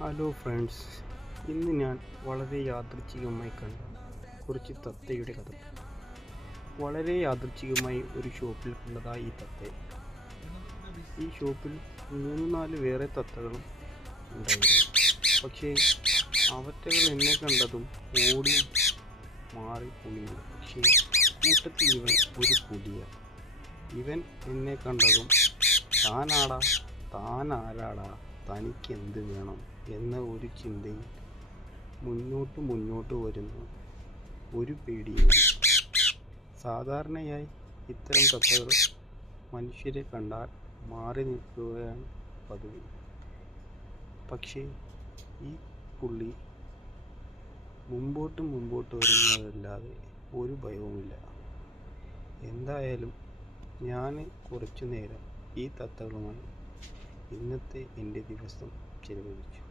Hello friends, ഇന്ന് ഞാൻ വളരെ യാദൃച്ഛികമായി കണ്ട കുറച്ച് തത്തയുടെ കഥ. വളരെ യാദൃച്ഛികമായി ഒരു ഷോപ്പിൽ കണ്ടതായി ഈ തത്തയെ. ഈ ഷോപ്പിൽ 3-4 വേറെ തത്തകളും ഉണ്ടായിരുന്നു. പക്ഷേ അവറ്റകൾ എന്നെ കണ്ടതും ഓടി മാറി പോയിരുന്നു. പക്ഷേ കൂട്ടത്തിൽ ഇവൻ ഒരു പുലിയ. ഇവൻ എന്നെ കണ്ടതും താനാരാടാ, തനിക്കെന്ത് വേണം എന്ന ഒരു ചിന്തയിൽ മുന്നോട്ട് വരുന്നു. ഒരു പേടിയോടെ. സാധാരണയായി ഇത്തരം തത്തകൾ മനുഷ്യരെ കണ്ടാൽ മാറി നിൽക്കുകയാണ് പതിവ്. പക്ഷേ ഈ പുള്ളി മുമ്പോട്ട് വരുന്നതല്ലാതെ ഒരു ഭയവുമില്ല. എന്തായാലും ഞാൻ കുറച്ചു നേരം ഈ തത്തകളുമായി ഇന്നത്തെ എൻ്റെ ദിവസം ചെലവഴിച്ചു.